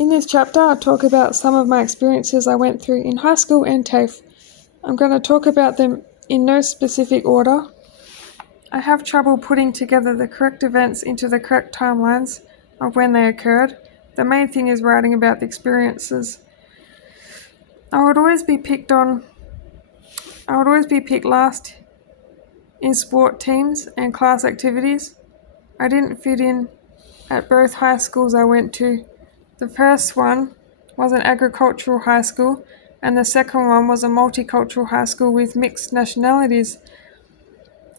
In this chapter, I'll talk about some of my experiences I went through in high school and TAFE. I'm going to talk about them in no specific order. I have trouble putting together the correct events into the correct timelines of when they occurred. The main thing is writing about the experiences. I would always be picked last in sport teams and class activities. I didn't fit in at both high schools I went to. The first one was an agricultural high school, and the second one was a multicultural high school with mixed nationalities.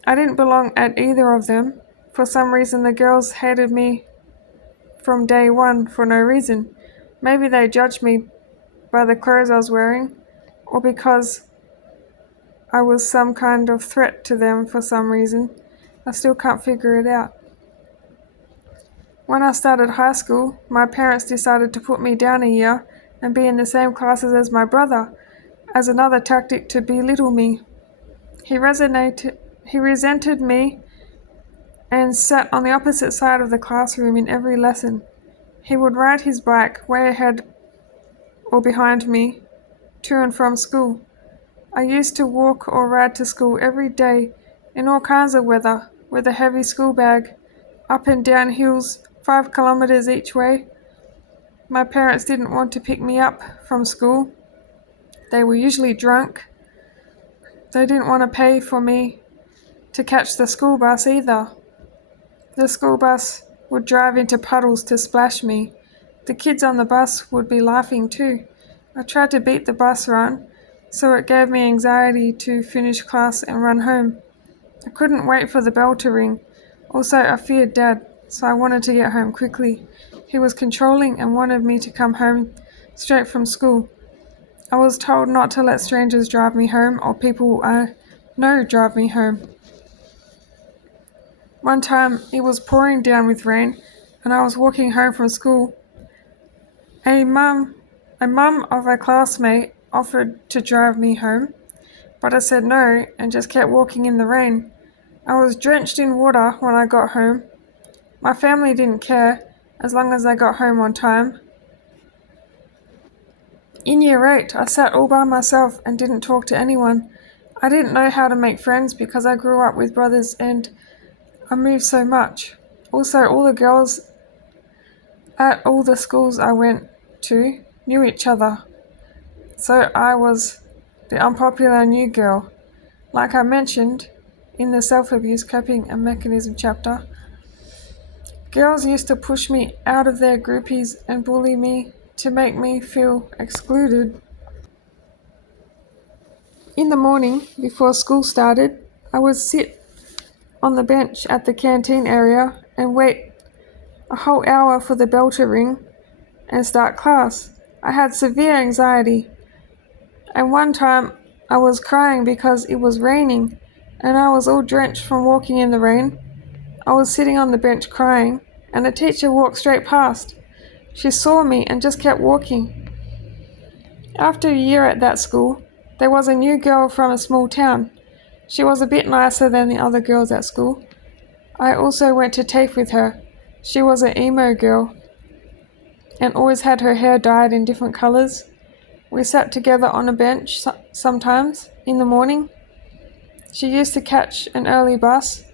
I didn't belong at either of them. For some reason, the girls hated me from day one for no reason. Maybe they judged me by the clothes I was wearing, or because I was some kind of threat to them for some reason. I still can't figure it out. When I started high school, my parents decided to put me down a year and be in the same classes as my brother, as another tactic to belittle me. He resented me and sat on the opposite side of the classroom in every lesson. He would ride his bike way ahead or behind me to and from school. I used to walk or ride to school every day in all kinds of weather with a heavy school bag, up and down hills 5 kilometers each way. My parents didn't want to pick me up from school. They were usually drunk. They didn't want to pay for me to catch the school bus either. The school bus would drive into puddles to splash me. The kids on the bus would be laughing too. I tried to beat the bus run, so it gave me anxiety to finish class and run home. I couldn't wait for the bell to ring. Also, I feared Dad, so I wanted to get home quickly. He was controlling and wanted me to come home straight from school. I was told not to let strangers drive me home or people I know drive me home. One time, it was pouring down with rain and I was walking home from school. A mum of a classmate offered to drive me home, but I said no and just kept walking in the rain. I was drenched in water when I got home. My family didn't care as long as I got home on time. In year 8, I sat all by myself and didn't talk to anyone. I didn't know how to make friends because I grew up with brothers and I moved so much. Also, all the girls at all the schools I went to knew each other. So I was the unpopular new girl. Like I mentioned in the self-abuse coping and mechanism chapter, girls used to push me out of their groupies and bully me to make me feel excluded. In the morning, before school started, I would sit on the bench at the canteen area and wait a whole hour for the bell to ring and start class. I had severe anxiety, and one time I was crying because it was raining and I was all drenched from walking in the rain. I was sitting on the bench crying, and the teacher walked straight past. She saw me and just kept walking. After a year at that school, there was a new girl from a small town. She was a bit nicer than the other girls at school. I also went to TAFE with her. She was an emo girl and always had her hair dyed in different colors. We sat together on a bench sometimes in the morning. She used to catch an early bus.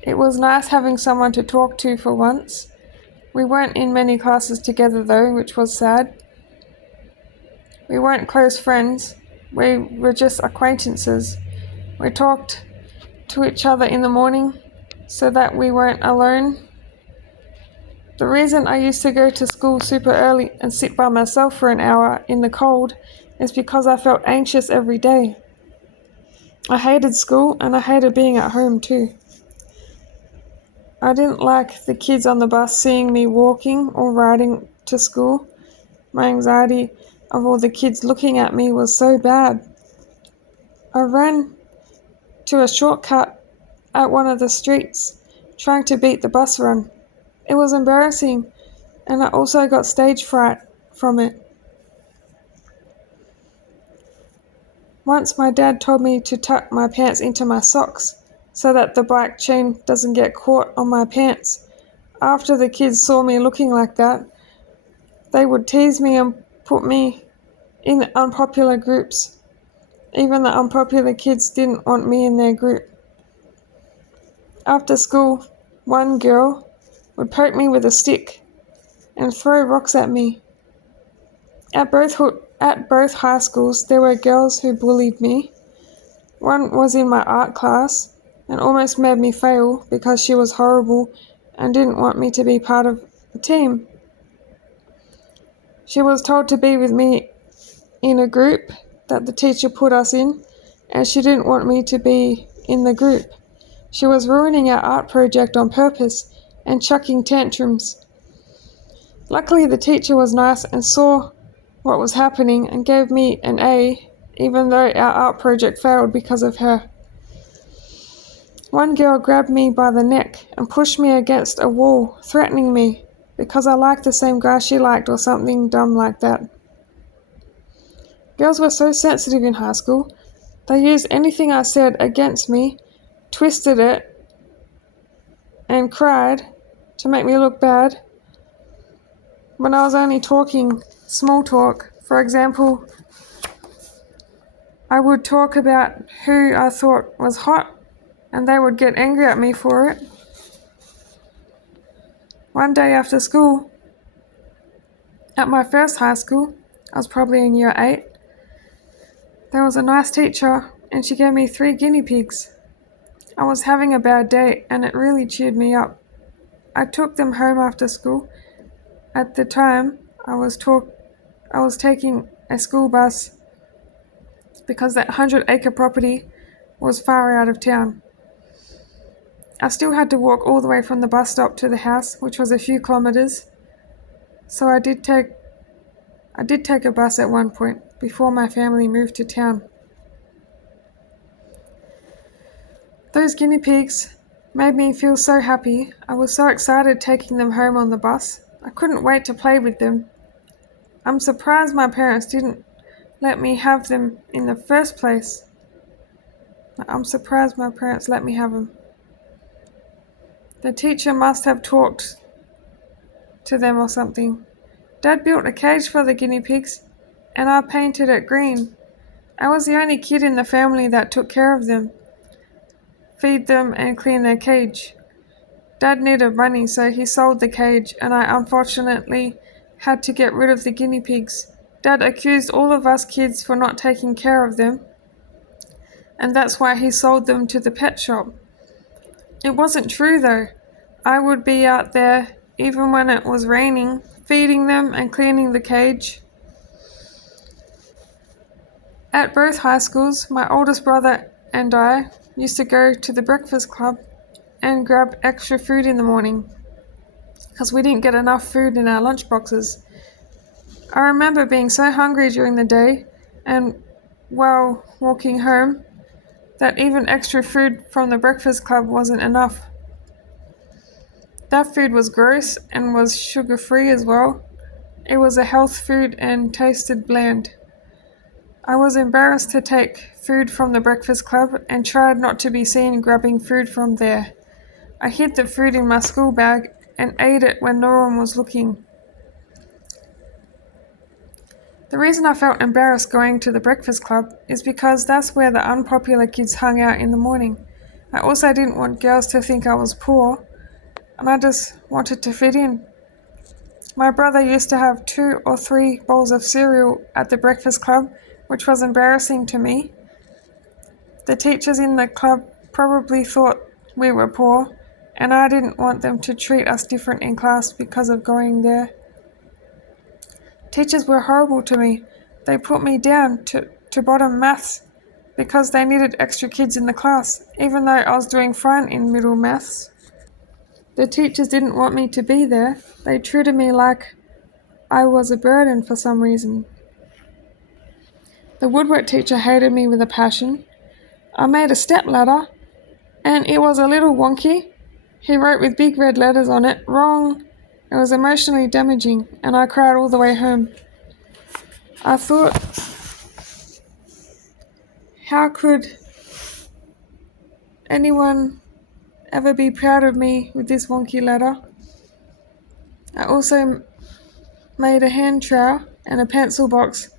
It was nice having someone to talk to for once. We weren't in many classes together though, which was sad. We weren't close friends. We were just acquaintances. We talked to each other in the morning so that we weren't alone. The reason I used to go to school super early and sit by myself for an hour in the cold is because I felt anxious every day. I hated school and I hated being at home too. I didn't like the kids on the bus seeing me walking or riding to school. My anxiety of all the kids looking at me was so bad. I ran to a shortcut at one of the streets, trying to beat the bus run. It was embarrassing, and I also got stage fright from it. Once my dad told me to tuck my pants into my socks so that the bike chain doesn't get caught on my pants. After the kids saw me looking like that, They would tease me and put me in unpopular groups. Even the unpopular kids didn't want me in their group. After school, one girl would poke me with a stick and throw rocks at me. At both high schools, there were girls who bullied me. One was in my art class and almost made me fail because she was horrible and didn't want me to be part of the team. She was told to be with me in a group that the teacher put us in, and she didn't want me to be in the group. She was ruining our art project on purpose and chucking tantrums. Luckily, the teacher was nice and saw what was happening and gave me an A, even though our art project failed because of her. One girl grabbed me by the neck and pushed me against a wall, threatening me because I liked the same guy she liked or something dumb like that. Girls were so sensitive in high school. They used anything I said against me, twisted it, and cried to make me look bad when I was only talking small talk. For example, I would talk about who I thought was hot, and they would get angry at me for it. One day after school, at my first high school, I was probably in year 8, there was a nice teacher and she gave me 3 guinea pigs. I was having a bad day and it really cheered me up. I took them home after school. At the time, I was taking a school bus because that 100-acre property was far out of town. I still had to walk all the way from the bus stop to the house, which was a few kilometers. So I did take a bus at one point before my family moved to town. Those guinea pigs made me feel so happy. I was so excited taking them home on the bus. I couldn't wait to play with them. I'm surprised my parents didn't let me have them in the first place. I'm surprised my parents let me have them. The teacher must have talked to them or something. Dad built a cage for the guinea pigs, and I painted it green. I was the only kid in the family that took care of them, feed them and clean their cage. Dad needed money, so he sold the cage, and I unfortunately had to get rid of the guinea pigs. Dad accused all of us kids for not taking care of them, and that's why he sold them to the pet shop. It wasn't true though. I would be out there, even when it was raining, feeding them and cleaning the cage. At both high schools, my oldest brother and I used to go to the breakfast club and grab extra food in the morning because we didn't get enough food in our lunch boxes. I remember being so hungry during the day and while walking home that even extra food from the breakfast club wasn't enough. That food was gross and was sugar-free as well. It was a health food and tasted bland. I was embarrassed to take food from the breakfast club and tried not to be seen grabbing food from there. I hid the food in my school bag and ate it when no one was looking. The reason I felt embarrassed going to the breakfast club is because that's where the unpopular kids hung out in the morning. I also didn't want girls to think I was poor, and I just wanted to fit in. My brother used to have 2 or 3 bowls of cereal at the breakfast club, which was embarrassing to me. The teachers in the club probably thought we were poor, and I didn't want them to treat us different in class because of going there. Teachers were horrible to me. They put me down to bottom maths because they needed extra kids in the class, even though I was doing fine in middle maths. The teachers didn't want me to be there. They treated me like I was a burden for some reason. The woodwork teacher hated me with a passion. I made a step ladder, and it was a little wonky. He wrote with big red letters on it, "Wrong." It was emotionally damaging, and I cried all the way home. I thought, how could anyone ever be proud of me with this wonky ladder? I also made a hand trowel and a pencil box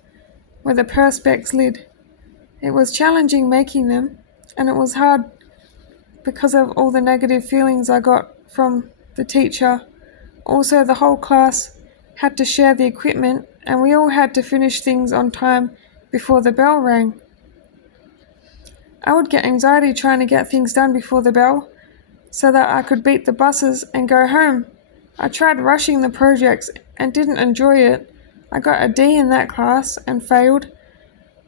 with a perspex lid. It was challenging making them, and it was hard because of all the negative feelings I got from the teacher. Also, the whole class had to share the equipment, and we all had to finish things on time before the bell rang. I would get anxiety trying to get things done before the bell so that I could beat the buses and go home. I tried rushing the projects and didn't enjoy it. I got a D in that class and failed.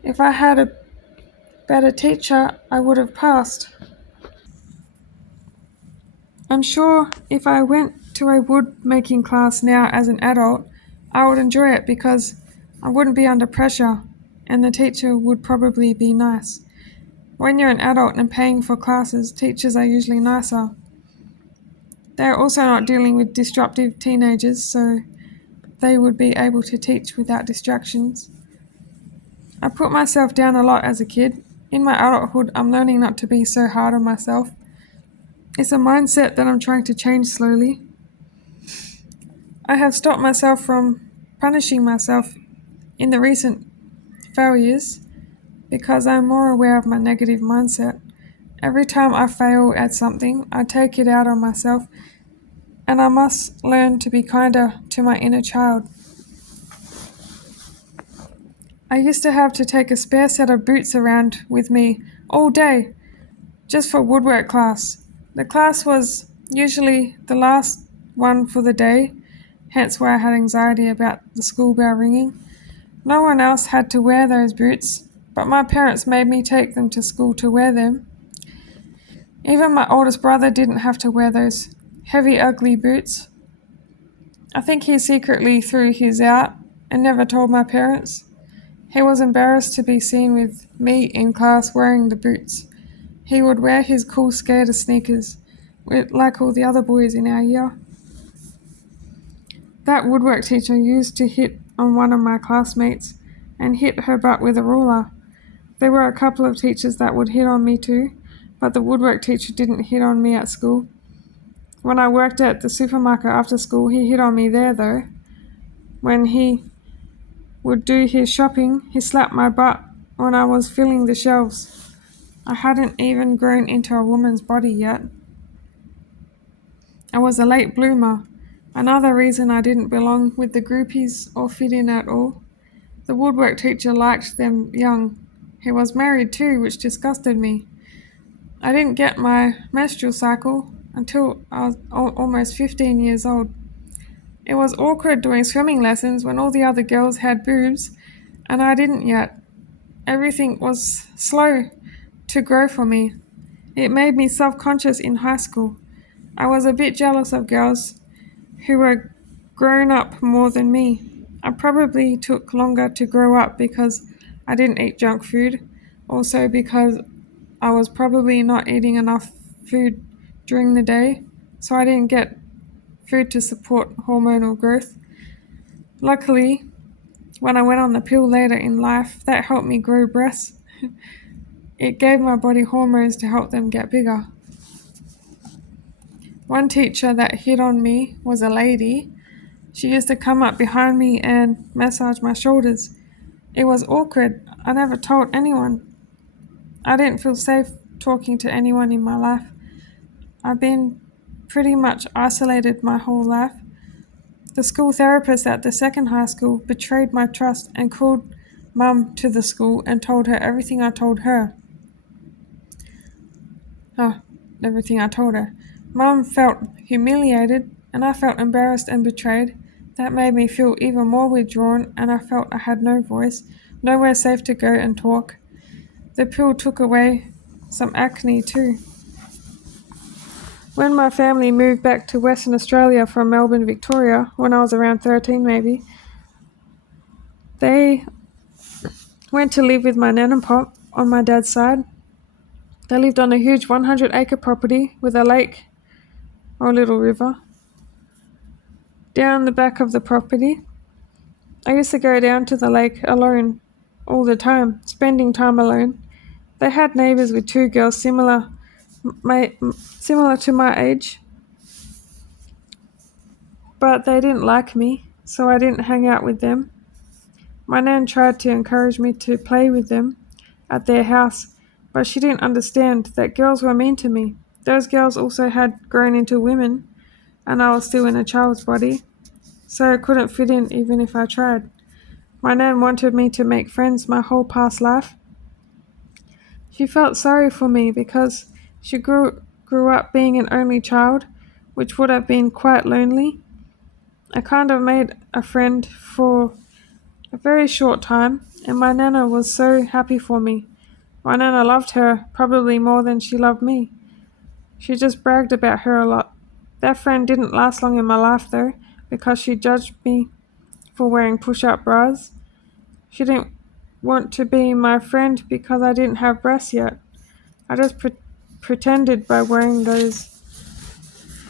If I had a better teacher, I would have passed. I'm sure if I went to a wood making class now as an adult, I would enjoy it because I wouldn't be under pressure and the teacher would probably be nice. When you're an adult and paying for classes, teachers are usually nicer. They're also not dealing with disruptive teenagers, so they would be able to teach without distractions. I put myself down a lot as a kid. In my adulthood, I'm learning not to be so hard on myself. It's a mindset that I'm trying to change slowly. I have stopped myself from punishing myself in the recent failures because I'm more aware of my negative mindset. Every time I fail at something, I take it out on myself, and I must learn to be kinder to my inner child. I used to have to take a spare set of boots around with me all day just for woodwork class. The class was usually the last one for the day, hence why I had anxiety about the school bell ringing. No one else had to wear those boots, but my parents made me take them to school to wear them. Even my oldest brother didn't have to wear those heavy, ugly boots. I think he secretly threw his out and never told my parents. He was embarrassed to be seen with me in class wearing the boots. He would wear his cool skater sneakers, like all the other boys in our year. That woodwork teacher used to hit on one of my classmates and hit her butt with a ruler. There were a couple of teachers that would hit on me too, but the woodwork teacher didn't hit on me at school. When I worked at the supermarket after school, he hit on me there though. When he would do his shopping, he slapped my butt when I was filling the shelves. I hadn't even grown into a woman's body yet. I was a late bloomer. Another reason I didn't belong with the groupies or fit in at all. The woodwork teacher liked them young. He was married too, which disgusted me. I didn't get my menstrual cycle until I was almost 15 years old. It was awkward doing swimming lessons when all the other girls had boobs and I didn't yet. Everything was slow to grow for me. It made me self-conscious in high school. I was a bit jealous of girls who were grown up more than me. I probably took longer to grow up because I didn't eat junk food, also because I was probably not eating enough food during the day, so I didn't get food to support hormonal growth. Luckily, when I went on the pill later in life, that helped me grow breasts. It gave my body hormones to help them get bigger. One teacher that hit on me was a lady. She used to come up behind me and massage my shoulders. It was awkward. I never told anyone. I didn't feel safe talking to anyone in my life. I've been pretty much isolated my whole life. The school therapist at the second high school betrayed my trust and called Mum to the school and told her everything I told her. Everything I told her. Mum felt humiliated and I felt embarrassed and betrayed. That made me feel even more withdrawn and I felt I had no voice, nowhere safe to go and talk. The pill took away some acne too. When my family moved back to Western Australia from Melbourne, Victoria, when I was around 13 maybe, they went to live with my nan and pop on my dad's side. They lived on a huge 100-acre property with a lake or a little river down the back of the property. I used to go down to the lake alone all the time, spending time alone. They had neighbors with two girls similar to my age, but they didn't like me, so I didn't hang out with them. My nan tried to encourage me to play with them at their house, but she didn't understand that girls were mean to me. Those girls also had grown into women, and I was still in a child's body, so I couldn't fit in even if I tried. My nan wanted me to make friends my whole past life. She felt sorry for me because she grew up being an only child, which would have been quite lonely. I kind of made a friend for a very short time, and my nana was so happy for me. My nana loved her probably more than she loved me. She just bragged about her a lot. That friend didn't last long in my life though, because she judged me for wearing push-up bras. She didn't want to be my friend because I didn't have breasts yet. I just pretended by wearing those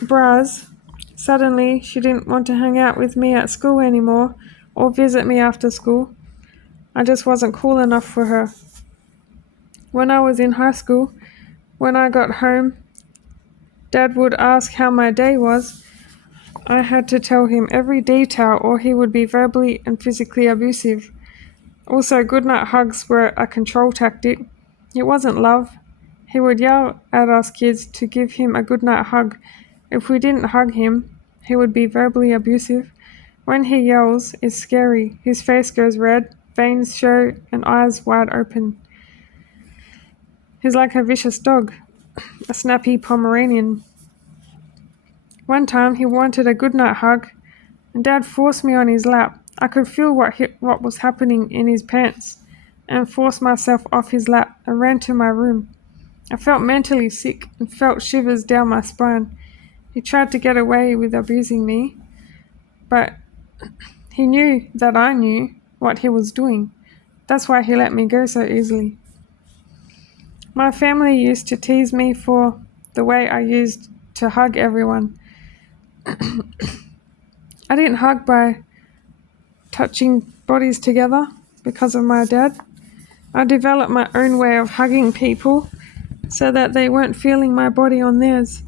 bras. Suddenly, she didn't want to hang out with me at school anymore or visit me after school. I just wasn't cool enough for her. When I was in high school, when I got home, Dad would ask how my day was. I had to tell him every detail or he would be verbally and physically abusive. Also, goodnight hugs were a control tactic. It wasn't love. He would yell at us kids to give him a goodnight hug. If we didn't hug him, he would be verbally abusive. When he yells, it's scary. His face goes red, veins show, and eyes wide open. He's like a vicious dog, a snappy Pomeranian. One time he wanted a goodnight hug, and Dad forced me on his lap. I could feel what was happening in his pants, and forced myself off his lap and ran to my room. I felt mentally sick and felt shivers down my spine. He tried to get away with abusing me, but he knew that I knew what he was doing. That's why he let me go so easily. My family used to tease me for the way I used to hug everyone. I didn't hug by touching bodies together because of my dad. I developed my own way of hugging people so that they weren't feeling my body on theirs.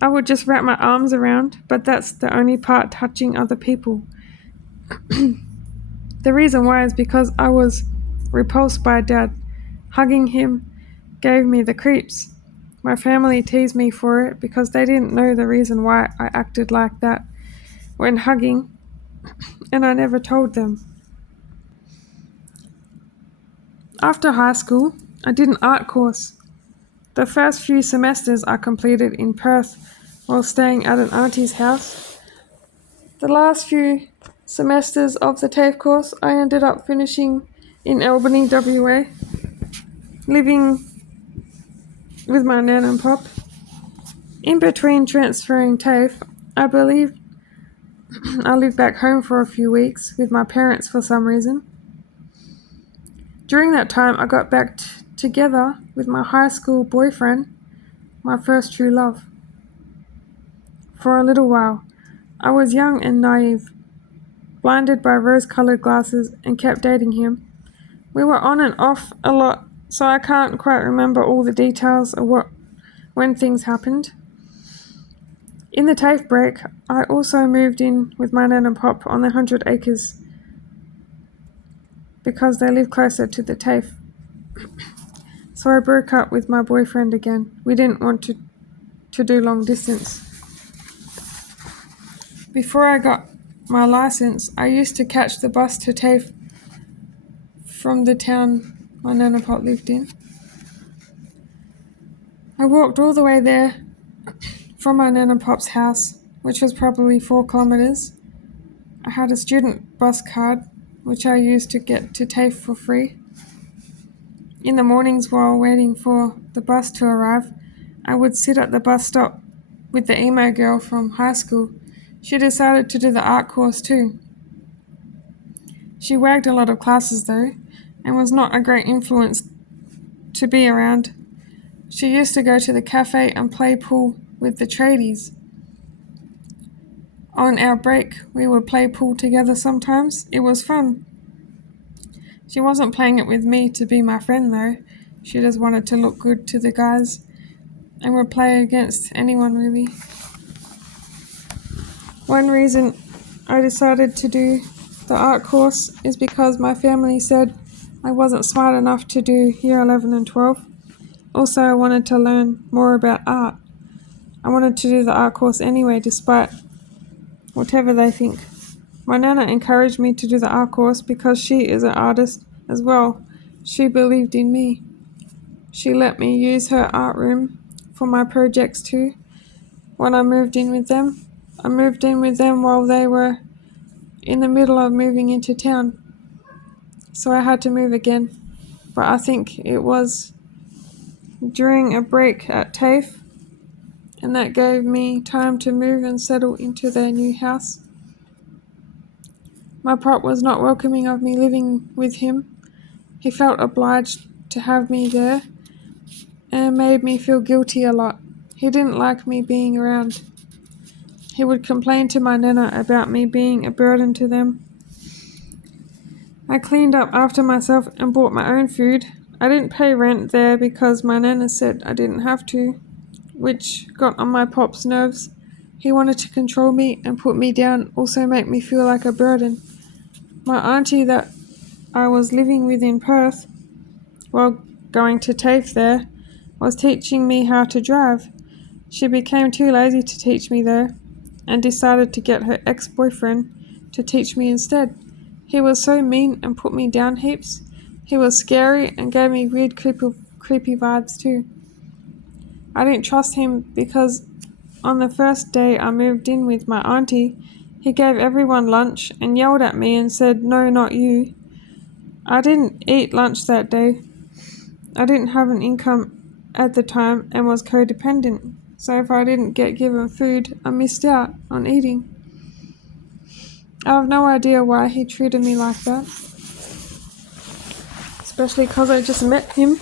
I would just wrap my arms around, but that's the only part touching other people. The reason why is because I was repulsed by Dad. Hugging him gave me the creeps. My family teased me for it because they didn't know the reason why I acted like that when hugging, and I never told them. After high school, I did an art course. The first few semesters I completed in Perth while staying at an auntie's house. The last few semesters of the TAFE course I ended up finishing in Albany, WA, living with my nan and pop. In between transferring TAFE, I believe I lived back home for a few weeks with my parents for some reason. During that time, I got back together with my high school boyfriend, my first true love. For a little while, I was young and naive, blinded by rose-colored glasses, and kept dating him. We were on and off a lot, so I can't quite remember all the details of when things happened. In the TAFE break, I also moved in with my nan and pop on the 100 acres because they live closer to the TAFE. So I broke up with my boyfriend again. We didn't want to do long distance. Before I got my license, I used to catch the bus to TAFE from the town my nan and pop lived in. I walked all the way there from my nan and pop's house, which was probably 4 kilometers. I had a student bus card, which I used to get to TAFE for free. In the mornings while waiting for the bus to arrive, I would sit at the bus stop with the emo girl from high school. She decided to do the art course too. She wagged a lot of classes though, and was not a great influence to be around. She used to go to the cafe and play pool with the tradies. On our break, we would play pool together sometimes. It was fun. She wasn't playing it with me to be my friend though. She just wanted to look good to the guys and would play against anyone really. One reason I decided to do the art course is because my family said I wasn't smart enough to do year 11 and 12. Also, I wanted to learn more about art. I wanted to do the art course anyway, despite whatever they think. My nana encouraged me to do the art course because she is an artist as well. She believed in me. She let me use her art room for my projects too. When I moved in with them, while they were in the middle of moving into town. So I had to move again. But I think it was during a break at TAFE, and that gave me time to move and settle into their new house. My pop was not welcoming of me living with him. He felt obliged to have me there and made me feel guilty a lot. He didn't like me being around. He would complain to my nana about me being a burden to them. I cleaned up after myself and bought my own food. I didn't pay rent there because my nana said I didn't have to, which got on my pop's nerves. He wanted to control me and put me down, also make me feel like a burden. My auntie that I was living with in Perth, while going to TAFE there, was teaching me how to drive. She became too lazy to teach me there and decided to get her ex-boyfriend to teach me instead. He was so mean and put me down heaps. He was scary and gave me weird creepy vibes too. I didn't trust him because on the first day I moved in with my auntie, he gave everyone lunch and yelled at me and said, "No, not you." I didn't eat lunch that day. I didn't have an income at the time and was codependent, so if I didn't get given food, I missed out on eating. I have no idea why he treated me like that, especially because I just met him.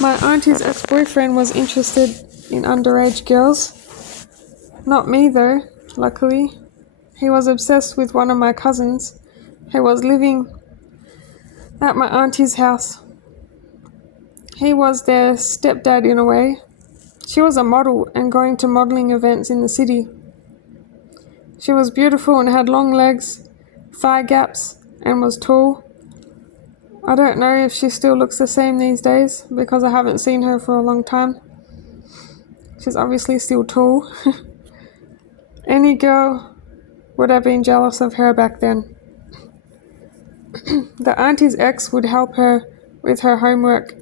My auntie's ex-boyfriend was interested in underage girls. Not me though, luckily. He was obsessed with one of my cousins who was living at my auntie's house. He was their stepdad in a way. She was a model and going to modeling events in the city. She was beautiful and had long legs, thigh gaps, and was tall. I don't know if she still looks the same these days because I haven't seen her for a long time. She's obviously still tall. Any girl would have been jealous of her back then. The auntie's ex would help her with her homework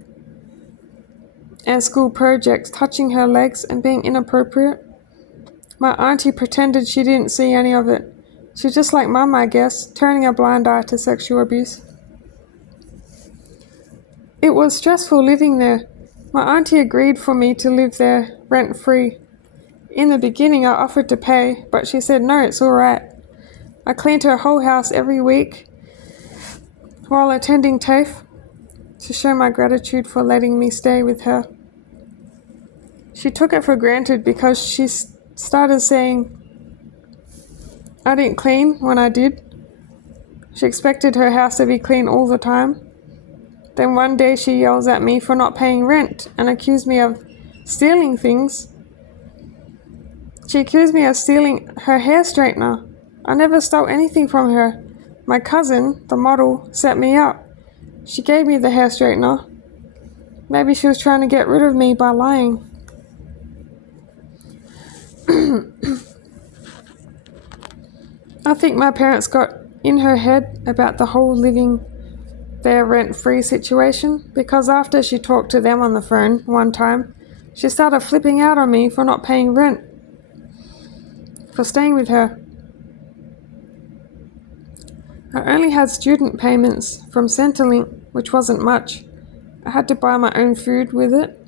and school projects, touching her legs and being inappropriate. My auntie pretended she didn't see any of it. She's just like Mum, I guess, turning a blind eye to sexual abuse. It was stressful living there. My auntie agreed for me to live there rent-free. In the beginning, I offered to pay, but she said, "No, it's all right." I cleaned her whole house every week while attending TAFE to show my gratitude for letting me stay with her. She took it for granted because she started saying I didn't clean when I did. She expected her house to be clean all the time. Then one day she yells at me for not paying rent and accused me of stealing things. She accused me of stealing her hair straightener. I never stole anything from her. My cousin, the model, set me up. She gave me the hair straightener. Maybe she was trying to get rid of me by lying. I think my parents got in her head about the whole living there rent-free situation because after she talked to them on the phone one time, she started flipping out on me for not paying rent, for staying with her. I only had student payments from Centrelink, which wasn't much. I had to buy my own food with it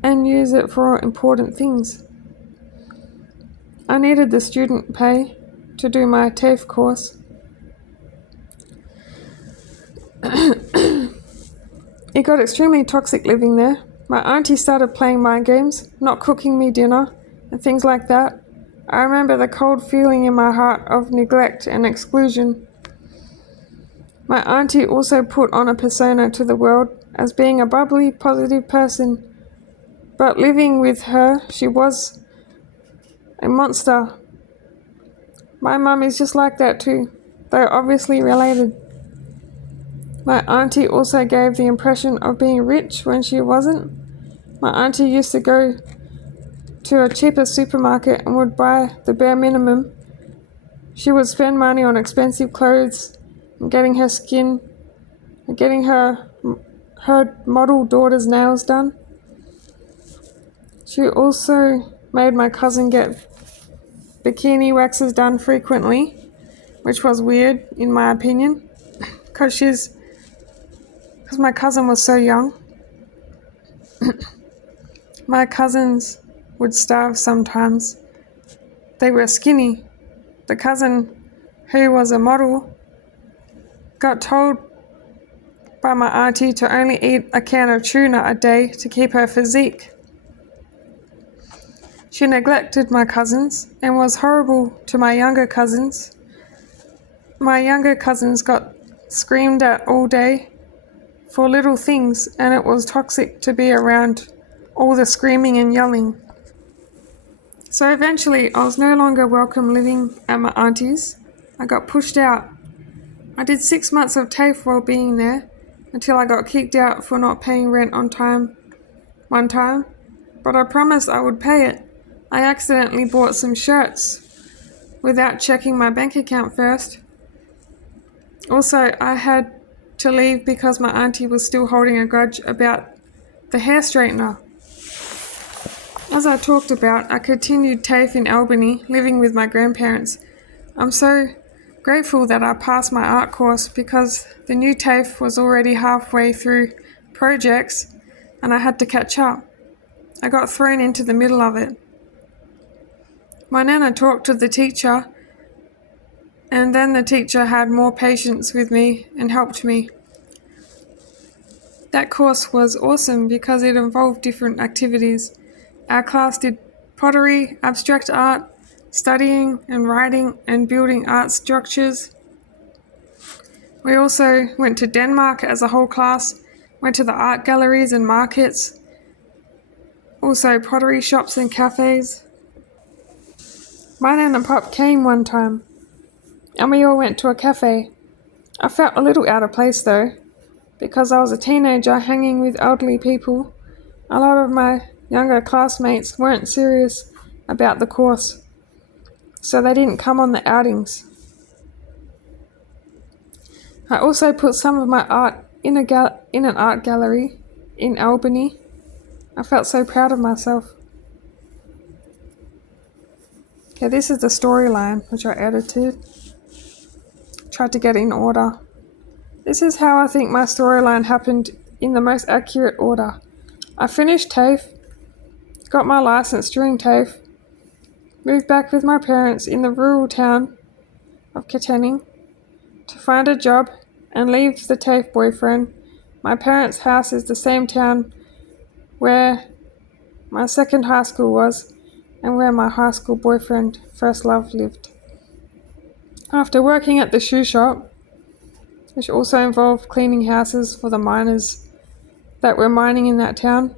and use it for important things. I needed the student pay to do my TAFE course. It got extremely toxic living there. My auntie started playing mind games, not cooking me dinner, and things like that. I remember the cold feeling in my heart of neglect and exclusion. My auntie also put on a persona to the world as being a bubbly, positive person, but living with her, she was a monster. My mum is just like that too, though obviously related. My auntie also gave the impression of being rich when she wasn't. My auntie used to go to a cheaper supermarket and would buy the bare minimum. She would spend money on expensive clothes and getting her model daughter's nails done. She also made my cousin get bikini waxes done frequently, which was weird in my opinion, because my cousin was so young. My cousins would starve sometimes. They were skinny. The cousin who was a model got told by my auntie to only eat a can of tuna a day to keep her physique. She neglected my cousins and was horrible to my younger cousins. My younger cousins got screamed at all day for little things, and it was toxic to be around all the screaming and yelling. So eventually I was no longer welcome living at my auntie's. I got pushed out. I did 6 months of TAFE while being there until I got kicked out for not paying rent on time one time, but I promised I would pay it. I accidentally bought some shirts without checking my bank account first. Also, I had to leave because my auntie was still holding a grudge about the hair straightener. As I talked about, I continued TAFE in Albany, living with my grandparents. I'm so grateful that I passed my art course because the new TAFE was already halfway through projects and I had to catch up. I got thrown into the middle of it. My nana talked to the teacher, and then the teacher had more patience with me and helped me. That course was awesome because it involved different activities. Our class did pottery, abstract art, studying and writing and building art structures. We also went to Denmark as a whole class, went to the art galleries and markets, also pottery shops and cafes. My nan and pop came one time, and we all went to a cafe. I felt a little out of place though, because I was a teenager hanging with elderly people. A lot of my younger classmates weren't serious about the course, so they didn't come on the outings. I also put some of my art in an art gallery in Albany. I felt so proud of myself. Okay, this is the storyline which I edited. Tried to get it in order. This is how I think my storyline happened in the most accurate order. I finished TAFE, got my license during TAFE, moved back with my parents in the rural town of Katanning to find a job and leave the TAFE boyfriend. My parents' house is the same town where my second high school was and where my high school boyfriend, first love, lived. After working at the shoe shop, which also involved cleaning houses for the miners that were mining in that town,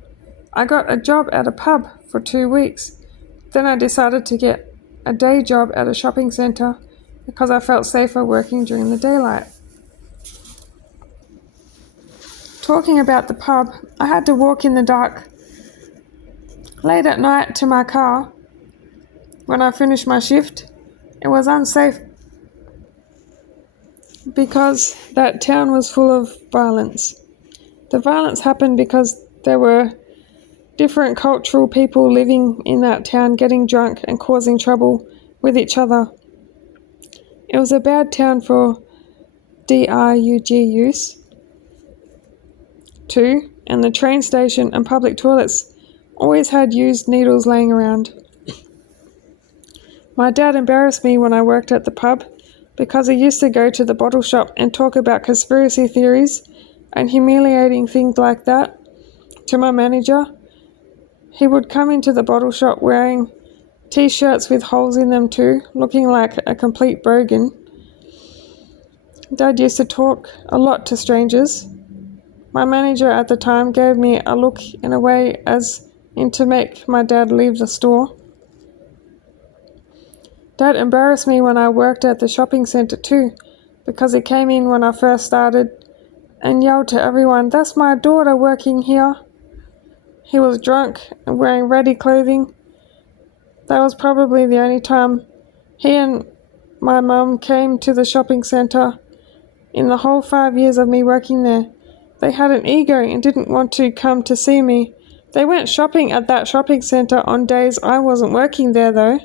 I got a job at a pub for 2 weeks. Then I decided to get a day job at a shopping centre because I felt safer working during the daylight. Talking about the pub, I had to walk in the dark late at night to my car when I finished my shift. It was unsafe because that town was full of violence. The violence happened because there were different cultural people living in that town getting drunk and causing trouble with each other. It was a bad town for drug use too, and the train station and public toilets always had used needles laying around. My dad embarrassed me when I worked at the pub because he used to go to the bottle shop and talk about conspiracy theories and humiliating things like that to my manager. He would come into the bottle shop wearing t-shirts with holes in them too, looking like a complete bogan. Dad used to talk a lot to strangers. My manager at the time gave me a look in a way as in to make my dad leave the store. Dad embarrassed me when I worked at the shopping centre too, because he came in when I first started and yelled to everyone, "That's my daughter working here." He was drunk and wearing ratty clothing. That was probably the only time he and my mum came to the shopping centre in the whole 5 years of me working there. They had an ego and didn't want to come to see me. They went shopping at that shopping centre on days I wasn't working there though.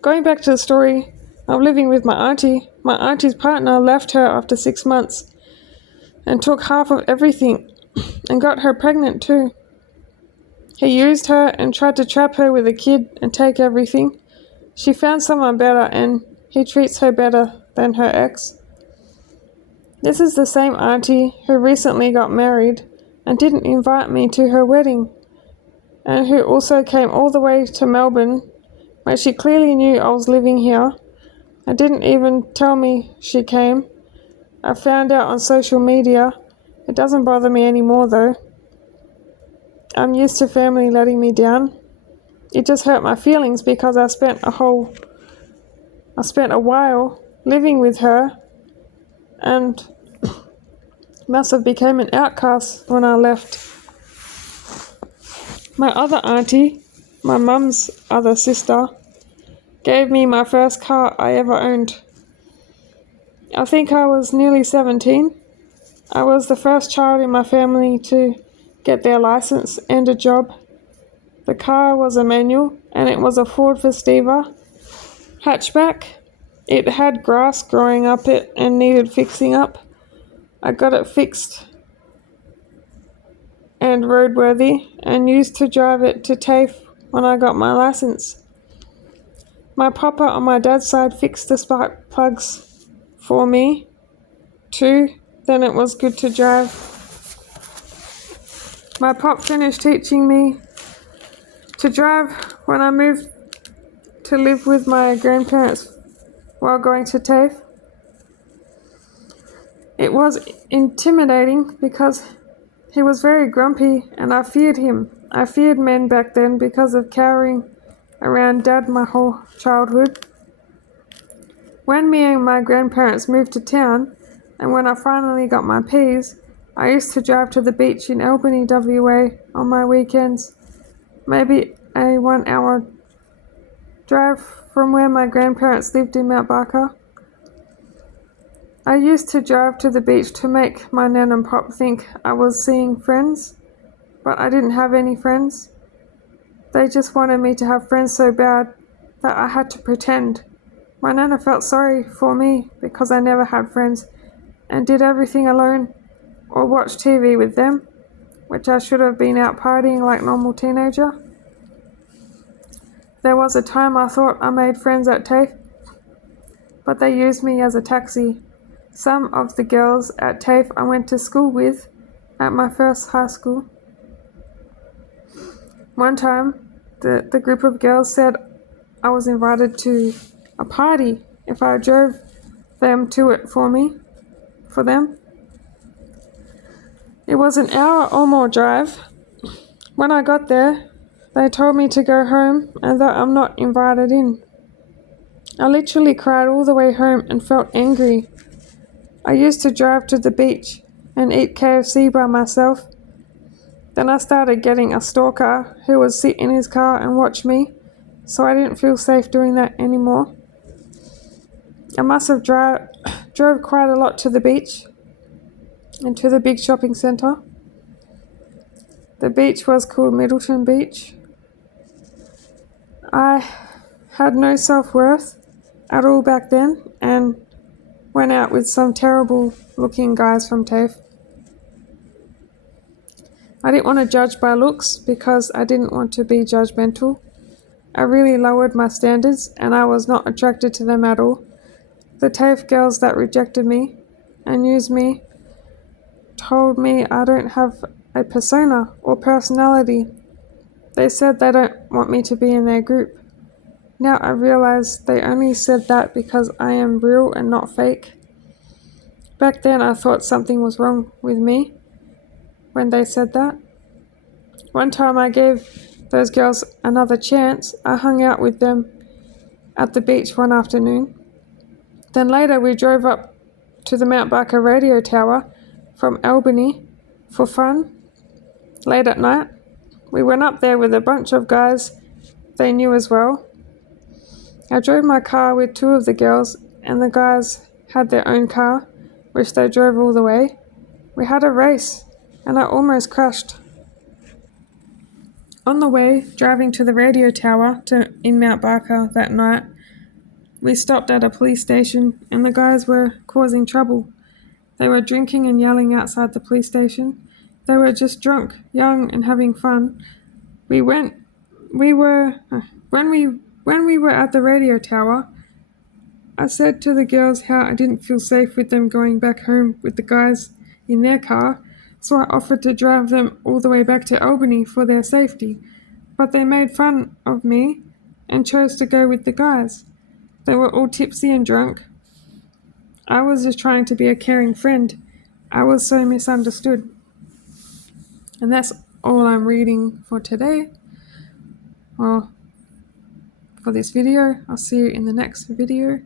Going back to the story of living with my auntie's partner left her after 6 months and took half of everything and got her pregnant too. He used her and tried to trap her with a kid and take everything. She found someone better and he treats her better than her ex. This is the same auntie who recently got married and didn't invite me to her wedding, and who also came all the way to Melbourne where she clearly knew I was living here and didn't even tell me she came. I found out on social media. It doesn't bother me anymore though. I'm used to family letting me down. It just hurt my feelings because I spent a while living with her and must have become an outcast when I left. My other auntie, my mum's other sister, gave me my first car I ever owned. I think I was nearly 17. I was the first child in my family to get their license and a job. The car was a manual and it was a Ford Festiva hatchback. It had grass growing up it and needed fixing up. I got it fixed and roadworthy and used to drive it to TAFE when I got my license. My papa on my dad's side fixed the spark plugs for me too, then it was good to drive. My pop finished teaching me to drive when I moved to live with my grandparents while going to TAFE. It was intimidating because he was very grumpy and I feared him. I feared men back then because of cowering around Dad my whole childhood. When me and my grandparents moved to town and when I finally got my Ps, I used to drive to the beach in Albany, WA on my weekends. Maybe a 1 hour drive from where my grandparents lived in Mount Barker. I used to drive to the beach to make my nan and pop think I was seeing friends, but I didn't have any friends. They just wanted me to have friends so bad that I had to pretend. My nana felt sorry for me because I never had friends and did everything alone or watched TV with them, which I should have been out partying like normal teenager. There was a time I thought I made friends at TAFE, but they used me as a taxi. Some of the girls at TAFE I went to school with at my first high school. One time, the group of girls said I was invited to a party if I drove them to it for them. It was an hour or more drive. When I got there, they told me to go home and that I'm not invited in. I literally cried all the way home and felt angry. I used to drive to the beach and eat KFC by myself. Then I started getting a stalker who would sit in his car and watch me, so I didn't feel safe doing that anymore. I must have drove quite a lot to the beach and to the big shopping centre. The beach was called Middleton Beach. I had no self-worth at all back then and went out with some terrible looking guys from TAFE. I didn't want to judge by looks because I didn't want to be judgmental. I really lowered my standards and I was not attracted to them at all. The TAFE girls that rejected me and used me told me I don't have a persona or personality. They said they don't want me to be in their group. Now I realize they only said that because I am real and not fake. Back then I thought something was wrong with me when they said that. One time I gave those girls another chance, I hung out with them at the beach one afternoon. Then later we drove up to the Mount Barker radio tower from Albany for fun. Late at night, we went up there with a bunch of guys they knew as well. I drove my car with two of the girls, and the guys had their own car, which they drove all the way. We had a race, and I almost crashed. On the way, driving to the radio tower in Mount Barker that night, we stopped at a police station, and the guys were causing trouble. They were drinking and yelling outside the police station. They were just drunk, young, and having fun. When we were at the radio tower, I said to the girls how I didn't feel safe with them going back home with the guys in their car, so I offered to drive them all the way back to Albany for their safety. But they made fun of me and chose to go with the guys. They were all tipsy and drunk. I was just trying to be a caring friend. I was so misunderstood. And that's all I'm reading for today. Well, for this video. I'll see you in the next video.